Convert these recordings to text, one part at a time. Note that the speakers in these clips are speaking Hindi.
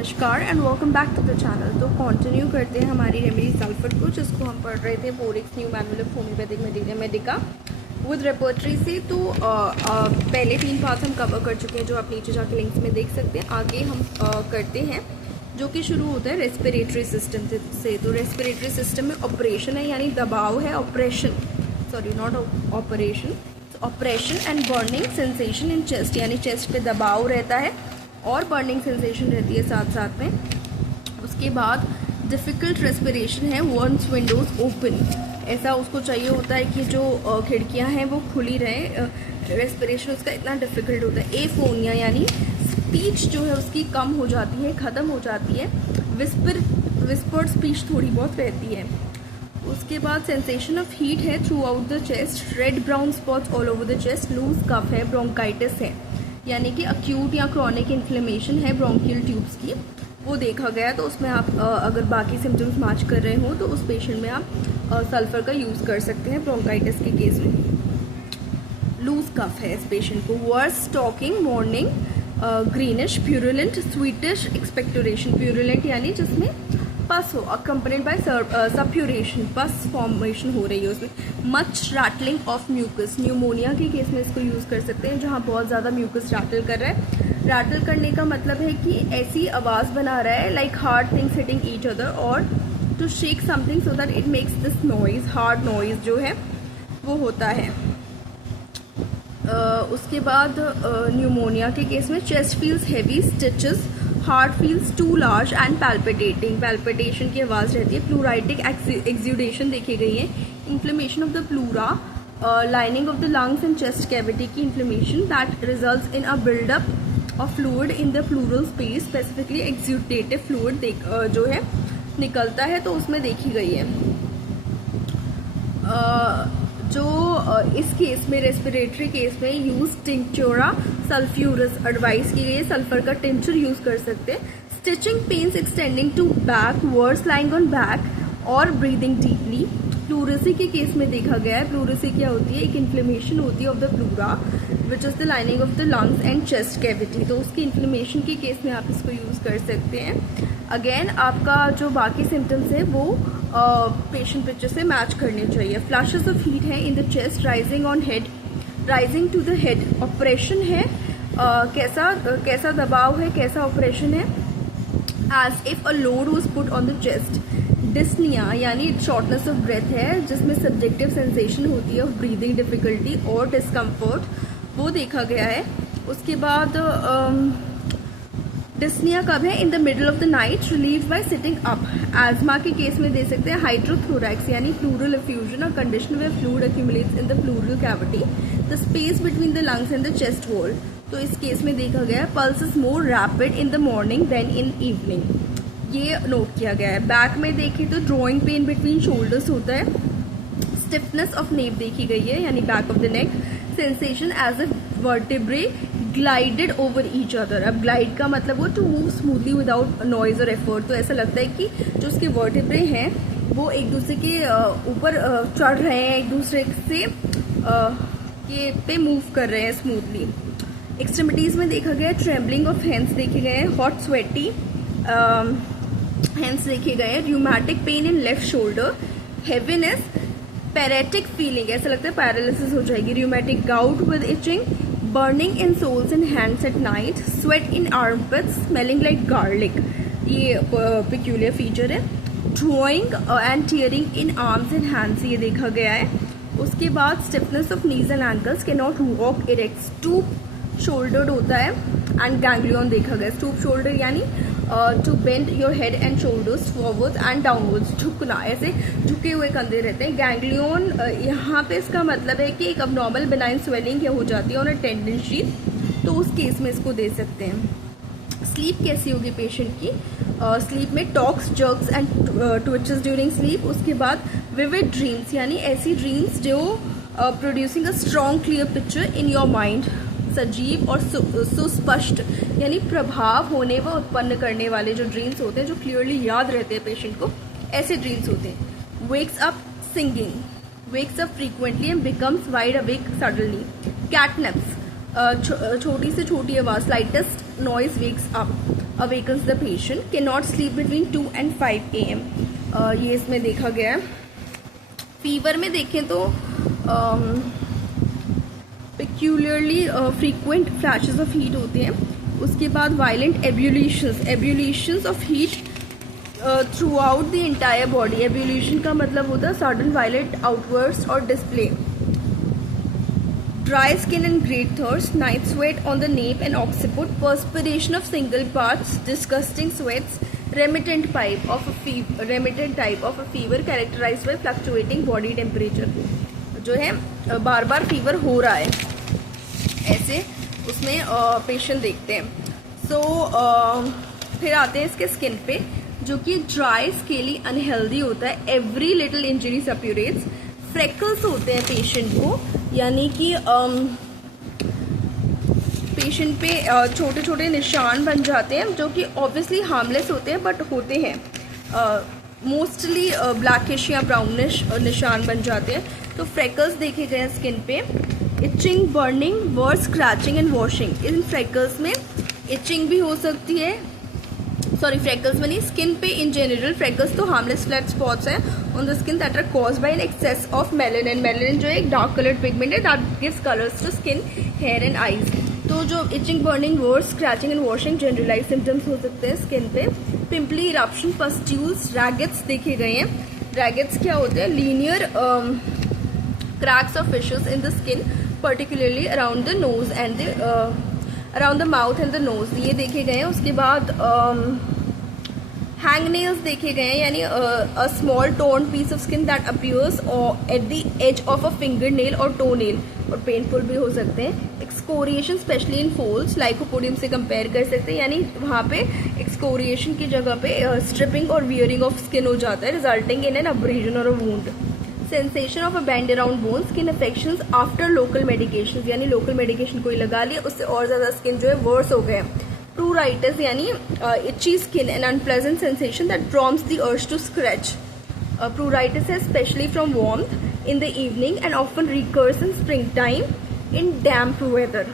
नमस्कार and welcome back to the channel. तो कंटिन्यू करते हैं हमारी रेमेडी सल्फर को, जिसको हम पढ़ रहे थे पोरिक्स new manual of homeopathic medicine Medica with repertory से। तो पहले 3 पार्ट्स हम कवर कर चुके हैं, जो आप नीचे जाके लिंक्स में देख सकते हैं। आगे हम करते हैं जो कि शुरू होता है रेस्पिरेटरी सिस्टम से। तो रेस्पिरेटरी सिस्टम में ऑपरेशन है, यानी दबाव है, operation, sorry not operation, operation and burning sensation in chest, यानी चेस्ट पे दबाव रहता है और बर्निंग सेंसेशन रहती है साथ साथ में। उसके बाद डिफ़िकल्ट रेस्पिरेशन है वंस विंडोज़ ओपन, ऐसा उसको चाहिए होता है कि जो खिड़कियां हैं वो खुली रहे, रेस्पिरेशन उसका इतना डिफ़िकल्ट होता है। एफोनिया यानी स्पीच जो है उसकी कम हो जाती है, ख़त्म हो जाती है, विस्पर्ड स्पीच थोड़ी बहुत रहती है। उसके बाद सेंसेशन ऑफ हीट है throughout the chest, red brown spots all over the chest, loose cough है, ब्रोंकाइटिस है, यानी कि अक्यूट या क्रॉनिक इन्फ्लेमेशन है ब्रोंकियल ट्यूब्स की, वो देखा गया। तो उसमें आप अगर बाकी सिम्टम्स मैच कर रहे हो तो उस पेशेंट में आप सल्फर का यूज़ कर सकते हैं ब्रोंकाइटिस के केस में। लूज कफ है इस पेशेंट को। Worse talking, morning, greenish, purulent, sweetish expectoration, purulent यानी जिसमें पस हो, अकम्पनीड बाय सप्यूरेशन, पस फॉर्मेशन हो रही है उसमें। Much rattling of mucus, pneumonia के केस में इसको यूज़ कर सकते हैं जहाँ बहुत ज़्यादा म्यूकस रैटल कर रहा है। रैटल करने का मतलब है कि ऐसी आवाज़ बना रहा है like hard things hitting each other, और to shake something so that it makes this noise, hard noise जो है वो होता है। उसके बाद न्यूमोनिया के केस में chest feels heavy, stitches, heart feels too large and palpitating, palpitation की आवाज़ रहती है। प्लूराइटिक एक्सुडेशन देखी गई है। Inflammation of the pleura, lining of the lungs and chest cavity की inflammation that results in a buildup of fluid in the pleural space, specifically exudative fluid जो है निकलता है, तो उसमें देखी गई है। इस केस में रेस्पिरेटरी केस में यूज टिंक्चोरा सल्फ्यूरस एडवाइस की गई है, सल्फर का टिंचर यूज कर सकते हैं। Stitching pains extending to back, worse lying on back और ब्रीदिंग डीपली। प्लूरेसी के केस में देखा गया है। प्लूरेसी क्या होती है? एक इन्फ्लेमेशन होती है of the pleura which is the lining of the lungs and chest cavity, तो उसकी इन्फ्लेमेशन के केस में आप इसको यूज कर सकते हैं। अगेन आपका जो बाकी सिम्टम्स है वो पेशेंट पिक्चर से मैच करने चाहिए। फ्लैशेस ऑफ हीट है in the chest, rising on head, rising to the head, oppression है, कैसा दबाव है, कैसा ऑपरेशन है, as if a load was put on the chest. Dyspnoea यानी शॉर्टनेस ऑफ ब्रेथ है, जिसमें सब्जेक्टिव सेंसेशन होती है ऑफ ब्रीदिंग डिफिकल्टी और डिस्कम्फर्ट, वो देखा गया है। उसके बाद डिस्निया कब है? In the middle of the night, relieve by sitting up. Asthma के केस में दे सकते हैं हाइड्रोथोरैक्स यानी pleural effusion, a condition where fluid accumulates in the pleural cavity, the space between the lungs and the chest wall, तो इस केस में देखा गया है। Pulse is more rapid in the morning than in evening, ये नोट किया गया है। बैक में देखें तो ड्रॉइंग पेन बिटवीन शोल्डर्स होता है। स्टिफनेस ऑफ नेक देखी गई है, यानी back of the neck. Sensation as a vertebrae glided over each other, अब ग्लाइड का मतलब वो to move smoothly without noise और एफर्ट, तो ऐसा लगता है कि जो उसके वर्टिब्रे हैं वो एक दूसरे के ऊपर चढ़ रहे हैं, एक दूसरे से के पे मूव कर रहे हैं स्मूथली। एक्सट्रीमिटीज में देखा गया ट्रेम्बलिंग ऑफ हैंड्स देखे गए हैं, हॉट स्वेटी हैंड्स देखे गए हैं। Rheumatic pain in left shoulder, heaviness, paretic feeling, ऐसा लगता है पैरालिसिस हो जाएगी। Rheumatic gout with itching, burning in soles and hands at night, sweat in armpits, smelling like garlic, ये पिक्यूलियर फीचर है। Drawing and tearing in arms and hands, ये देखा गया है। उसके बाद stiffness of knees and ankles, can not walk erect, stoop shouldered होता है, एंड गैंग्लियन देखा गया। स्टूप शोल्डर यानी to bend your head and shoulders forward and downwards, झुकना, ऐसे झुके हुए कंधे रहते हैं। गैंग्लियन यहाँ पे इसका मतलब है कि एक अबनॉर्मल बेनाइन स्वेलिंग हो जाती है ऑन अ टेंडन शीथ, तो उस केस में इसको दे सकते हैं। स्लीप कैसी होगी पेशेंट की? स्लीप में talks, jerks and twitches during sleep. उसके बाद विविड ड्रीम्स यानी ऐसी ड्रीम्स जो producing a strong clear picture in your mind, सजीव और सुस्पष्ट यानी प्रभाव होने व उत्पन्न करने वाले जो ड्रीम्स होते हैं, जो क्लियरली याद रहते हैं पेशेंट को, ऐसे ड्रीम्स होते हैं। Wakes up singing, wakes up frequently and becomes wide awake suddenly. Catnaps, छोटी से छोटी आवाज, slightest noise wakes up. awakens the patient, cannot sleep between 2 and 5 AM. ये इसमें देखा गया है. फीवर में देखें तो peculiarly frequent flashes of heat होते हैं. उसके बाद violent ebullitions of heat throughout the entire body. Ebullition का मतलब होता है सडन वायलेंट आउटवर्ड्स और display. Dry skin and great thirst, night sweat on the nape and occiput, perspiration of single parts, disgusting sweats, remittent type of a fever characterized by fluctuating body temperature. जो है बार बार फीवर हो रहा है, ऐसे उसमें पेशेंट देखते हैं. फिर आते हैं इसके स्किन पे, जो कि ड्राई स्केली अनहेल्दी होता है. Every little injury suppurates. Freckles होते हैं पेशेंट को, यानी कि पेशेंट पे छोटे छोटे निशान बन जाते हैं, जो कि ऑब्वियसली हार्मलेस होते हैं बट होते हैं. मोस्टली ब्लैकिश या ब्राउनिश निशान बन जाते हैं. तो फ्रेकल्स देखे गए हैं स्किन पे. Itching, burning, worse, scratching and washing. In freckles में इचिंग भी हो सकती है. फ्रेकल्स में नहीं, स्किन पे इन जनरल. फ्रेकल्स तो हार्मलेस फ्लैट स्पॉट्स हैं on the skin that are caused by an excess of melanin. Melanin जो एक डार्क कलर्ड पिगमेंट है that gives colours to skin, hair and eyes. तो जो itching, burning, worse, scratching and washing generalise symptoms हो सकते हैं स्किन पे. पिंपली, इरप्शन, पस्ट्यूल्स, रैगेट्स देखे गए हैं. रैगेट्स क्या होते हैं? लीनियर क्रैक्स और fishes in the skin, particularly around the nose and the around the mouth and the nose, ये देखे गए हैं. उसके बाद हैंग नेल्स देखे गए हैं, यानी a small torn piece of skin that appears at the edge of a finger nail और टो नेल, और पेनफुल भी हो सकते हैं. Excoriation especially in folds, lycopodium से कंपेयर कर सकते हैं, यानी वहाँ पे एक्सकोरिएशन की जगह पे स्ट्रिपिंग और वियरिंग ऑफ स्किन हो जाता है, रिजल्टिंग इन एन अब्रेजन और a wound. Sensation of a band around bone, skin affections after local medication, यानी लोकल मेडिकेशन कोई लगा लिया, उससे और ज़्यादा स्किन जो है वर्स हो गया. प्रूराइटिस, यानी itchy skin and unpleasant sensation that prompts the urge to scratch. Pruritus है specially from warmth in the evening and often recurs in spring time in damp weather.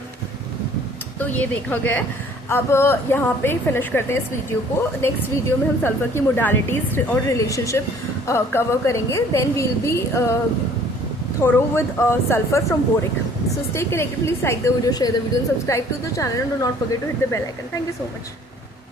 तो ये देखा गया है. अब यहाँ पे फिनिश करते हैं इस वीडियो को. नेक्स्ट वीडियो में हम सल्फर की मोडालिटीज और रिलेशनशिप कवर करेंगे. Then we'll be thorough with sulfur from boric. So stay connected. Please like the video, share the video, and subscribe to the channel, and do not forget to hit the bell icon. Thank you so much.